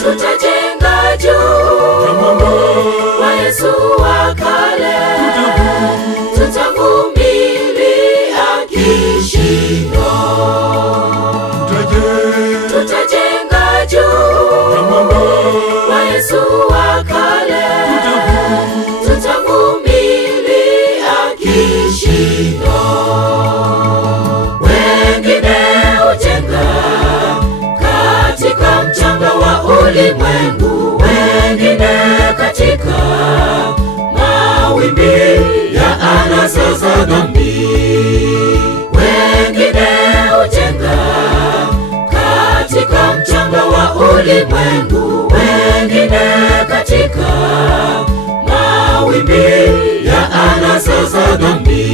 tutajenga juu kwa Yesu wa kale, tutavumilia kishindo. Tutajenga juu kwa Yesu wa kale, tutavumilia kishindo. Wengine hujenga katika mchanga wa ulimwengu, wengine katika mawimbi ya anasa za dhambi. Wengine hujenga katika mchanga wa ulimwengu, wengine katika mawimbi ya anasa za dhambi.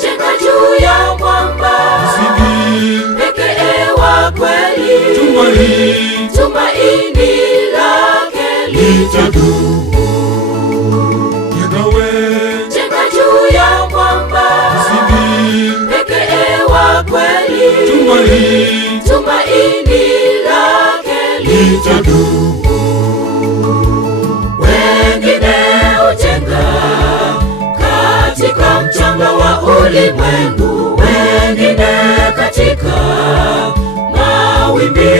Jenga juu ya mwamba pekee wa kweli, tumaini lake litadumu. Jenga juu ya mwamba pekee wa kweli, tumaini lake litadumu. Wengine hujenga katika mchanga wa ulimwengu, wengine katika mawimbi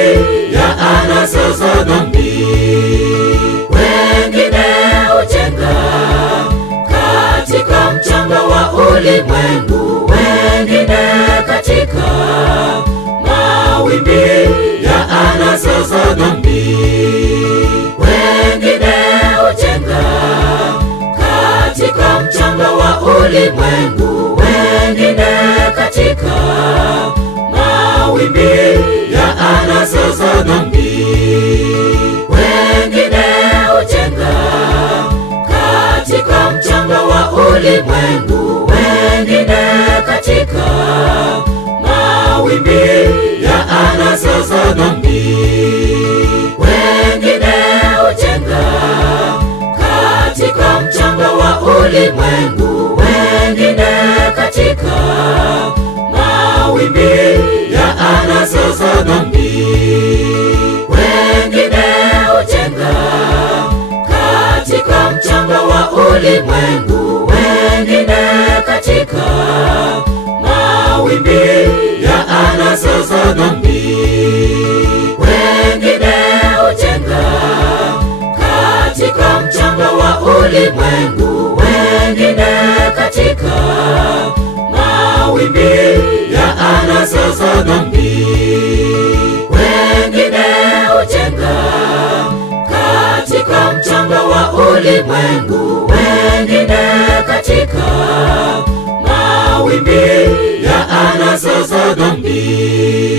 ya anasa za dhambi. Wengine hujenga katika mchanga wa ulimwengu, wengine katika mawimbi ya anasa za dhambi. Wengine hujenga katika mchanga wa ulimwengu, wengine katika mawimbi ya anasa za dhambi. Wengine hujenga katika mchanga wa ulimwengu, wengine katika mawimbi ya anasa za dhambi. Wengine hujenga katika mchanga wa ulimwengu, wengine katika mawimbi ya anasa za dhambi. Wengine hujenga katika mchanga wa ulimwengu, wengine katika mawimbi ya anasa za dhambi. Wengine hujenga katika mchanga wa ulimwengu, wengine katika mawimbi ya anasa za dhambi. Wengine hujenga katika mchanga wa ulimwengu, wengine katika mawimbi ya anasa za dhambi.